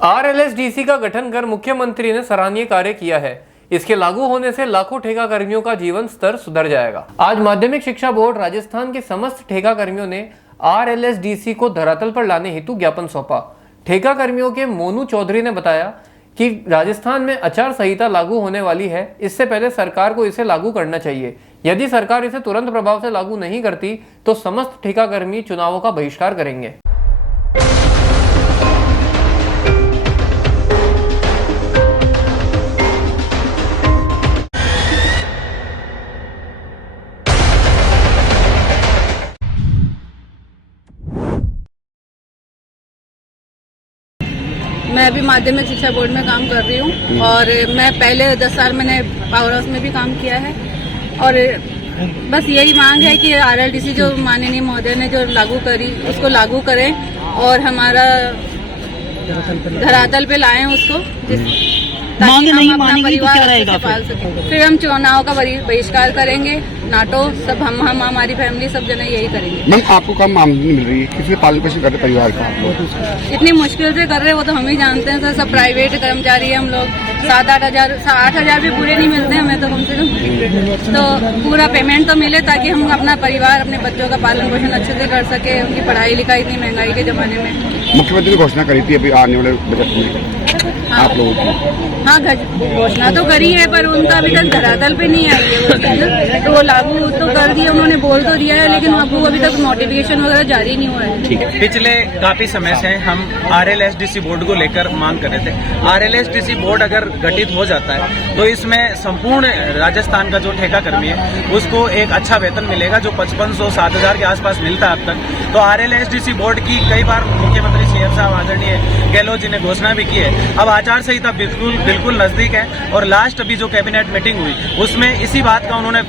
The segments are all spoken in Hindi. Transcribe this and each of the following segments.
आरएलएसडीसी का गठन कर मुख्यमंत्री ने सराहनीय कार्य किया है। इसके लागू होने से लाखों ठेका कर्मियों का जीवन स्तर सुधर जाएगा। आज माध्यमिक शिक्षा बोर्ड राजस्थान के समस्त ठेका कर्मियों ने आरएलएसडीसी को धरातल पर लाने हेतु ज्ञापन सौंपा। ठेका कर्मियों के मोनू चौधरी ने बताया कि राजस्थान में आचार संहिता लागू होने वाली है। इससे पहले सरकार को इसे लागू करना चाहिए। यदि सरकार इसे तुरंत प्रभाव से लागू नहीं करती तो समस्त ठेका कर्मी चुनावों का बहिष्कार करेंगे। मैं अभी माध्यमिक शिक्षा बोर्ड में काम कर रही हूँ और मैं पहले 10 साल मैंने पावर हाउस में भी काम किया है और बस यही मांग है कि आरएलडीसी जो माननीय महोदय ने जो लागू करी उसको लागू करें और हमारा धरातल पे लाएं उसको, मांग नहीं मानेंगे तो क्या रहेगा? फिर हम चुनाव का बहिष्कार करेंगे। नाटो सब हम हमारी फैमिली सब जने यही करेंगे। मैम आपको कम आमदनी मिल रही है, किसी पालन पोषण करते परिवार का आप लोग? इतनी मुश्किल से कर रहे हैं वो तो हम ही जानते हैं सर। सब प्राइवेट कर्मचारी है हम लोग। 7-8 हज़ार भी पूरे नहीं मिलते हमें तो कम से कम। तो पूरा पेमेंट तो मिले ताकि हम अपना परिवार अपने बच्चों का पालन पोषण अच्छे से कर सके। उनकी पढ़ाई लिखाई इतनी महंगाई के जमाने में। मुख्यमंत्री ने घोषणा करी थी अभी आने वाले बजट में आप लोगों की। हाँ घोषणा तो करी है पर उनका अभी तक धरातल पे नहीं आई है वो चीज। तो वो लागू तो कर दिया, उन्होंने बोल तो दिया है लेकिन अब वो अभी तक नोटिफिकेशन वगैरह जारी नहीं हुआ है। पिछले काफी समय से हम आरएलएसडीसी बोर्ड को लेकर मांग कर रहे थे। आरएलएसडीसी बोर्ड अगर गठित हो जाता है तो इसमें संपूर्ण राजस्थान का जो ठेका कर्मी है उसको एक अच्छा वेतन मिलेगा जो 5500-7000 के आसपास मिलता है अब तक। तो आरएलएसडीसी बोर्ड की कई बार मुख्यमंत्री सीएम साहब आदरणीय गहलोत जी ने घोषणा भी की है। अब आचार संहिता बिल्कुल नजदीक है और लास्ट अभी जो कैबिनेट मीटिंग हुई उसमें इसी बात का उन्होंने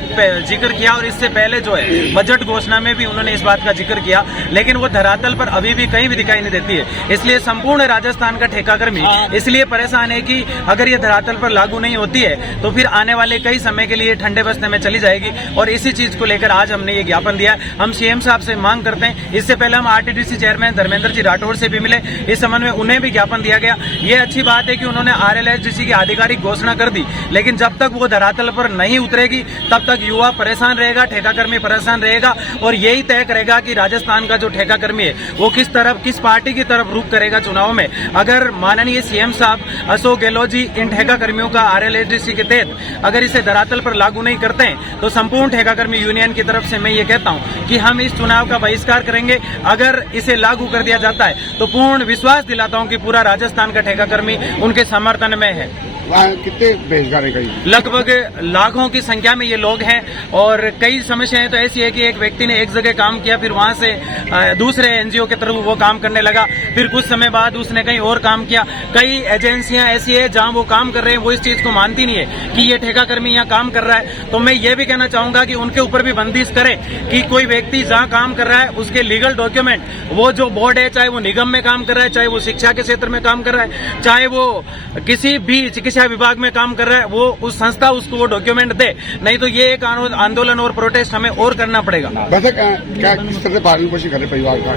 जिक्र किया और इससे पहले जो है बजट घोषणा में भी उन्होंने इस बात का जिक्र किया, लेकिन वो धरातल पर अभी भी कहीं भी दिखाई नहीं देती है। इसलिए संपूर्ण राजस्थान का ठेका कर्मी इसलिए परेशान है कि अगर ये धरातल पर लागू नहीं होती है तो फिर आने वाले कई समय के लिए ठंडे बस्ते में चली जाएगी। और इसी चीज को लेकर आज हमने ये ज्ञापन दिया। हम सीएम साहब से मांग करते हैं। इससे पहले हम आरटीडीसी चेयरमैन धर्मेंद्र जी राठौड़ से भी मिले, इस संबंध में उन्हें भी ज्ञापन दिया गया। ये अच्छी बात है कि उन्होंने आरएलएसडीसी की आधिकारिक घोषणा कर दी, लेकिन जब तक वो धरातल पर नहीं उतरेगी तब तक युवा परेशान रहेगा, ठेका कर्मी परेशान रहेगा और यही तय करेगा कि राजस्थान का जो ठेका कर्मी है वो किस पार्टी की तरफ रुख करेगा चुनाव में। अगर माननीय सीएम साहब अशोक गहलोत जी इन ठेका कर्मियों का आरएलएसडीसी के तहत अगर इसे धरातल पर लागू नहीं करते हैं तो संपूर्ण ठेका कर्मी यूनियन की तरफ से मैं ये कहता हूं कि हम इस चुनाव का बहिष्कार करेंगे। अगर इसे लागू कर दिया जाता है तो पूर्ण विश्वास दिलाता हूं कि पूरा राजस्थान का ठेका कर्मी उनके समर्थन में है। कितने बेरोजगार है? लगभग लाखों की संख्या में ये लोग हैं और कई समस्याएं तो ऐसी है कि एक व्यक्ति ने एक जगह काम किया, फिर वहां से दूसरे एनजीओ के तरफ वो काम करने लगा, फिर कुछ समय बाद उसने कहीं और काम किया। कई एजेंसियां ऐसी है जहां वो काम कर रहे हैं वो इस चीज को मानती नहीं है कि ये ठेका कर्मी यहाँ काम कर रहा है। तो मैं ये भी कहना चाहूंगा कि उनके ऊपर भी बंदिश करें कि कोई व्यक्ति जहां काम कर रहा है उसके लीगल डॉक्यूमेंट, वो जो बोर्ड है चाहे वो निगम में काम कर रहा है, चाहे वो शिक्षा के क्षेत्र में काम कर रहा है, चाहे वो किसी भी चिकित्सा विभाग में काम कर रहा है, वो उस संस्था उसको वो डॉक्यूमेंट दे। नहीं तो ये एक आंदोलन और प्रोटेस्ट हमें और करना पड़ेगा। वैसे क्या किस तरह पालन पोषण करे परिवार का?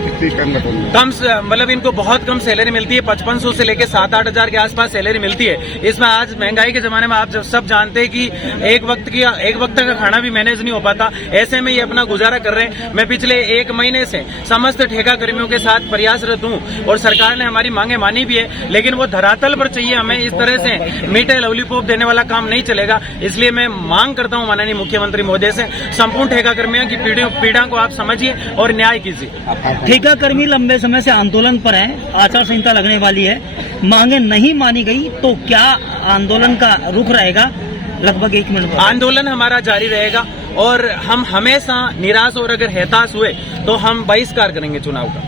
कम मतलब इनको बहुत कम सैलरी मिलती है, 5500 से लेकर 7-8 हज़ार के आसपास सैलरी मिलती है। इसमें आज महंगाई के जमाने में आप सब जानते हैं कि एक वक्त का खाना भी मैनेज नहीं हो पाता। ऐसे में ये अपना गुजारा कर रहे हैं। मैं पिछले 1 महीने से समस्त ठेका कर्मियों के साथ प्रयासरत हूँ और सरकार ने हमारी मांगे मानी भी है, लेकिन वो धरातल पर चाहिए। हमें इस तरह से मीठे लॉलीपॉप देने वाला काम नहीं चलेगा। इसलिए मैं मांग करता हूं माननीय मुख्यमंत्री महोदय से, संपूर्ण ठेका कर्मियों की पीड़ा को आप समझिए और न्याय कीजिए। ठेका कर्मी लंबे समय से आंदोलन पर हैं, आचार संहिता लगने वाली है, मांगे नहीं मानी गई तो क्या आंदोलन का रुख रहेगा? लगभग 1 मिनट आंदोलन हमारा जारी रहेगा और हम हमेशा निराश और अगर हताश हुए तो हम बहिष्कार करेंगे चुनाव का।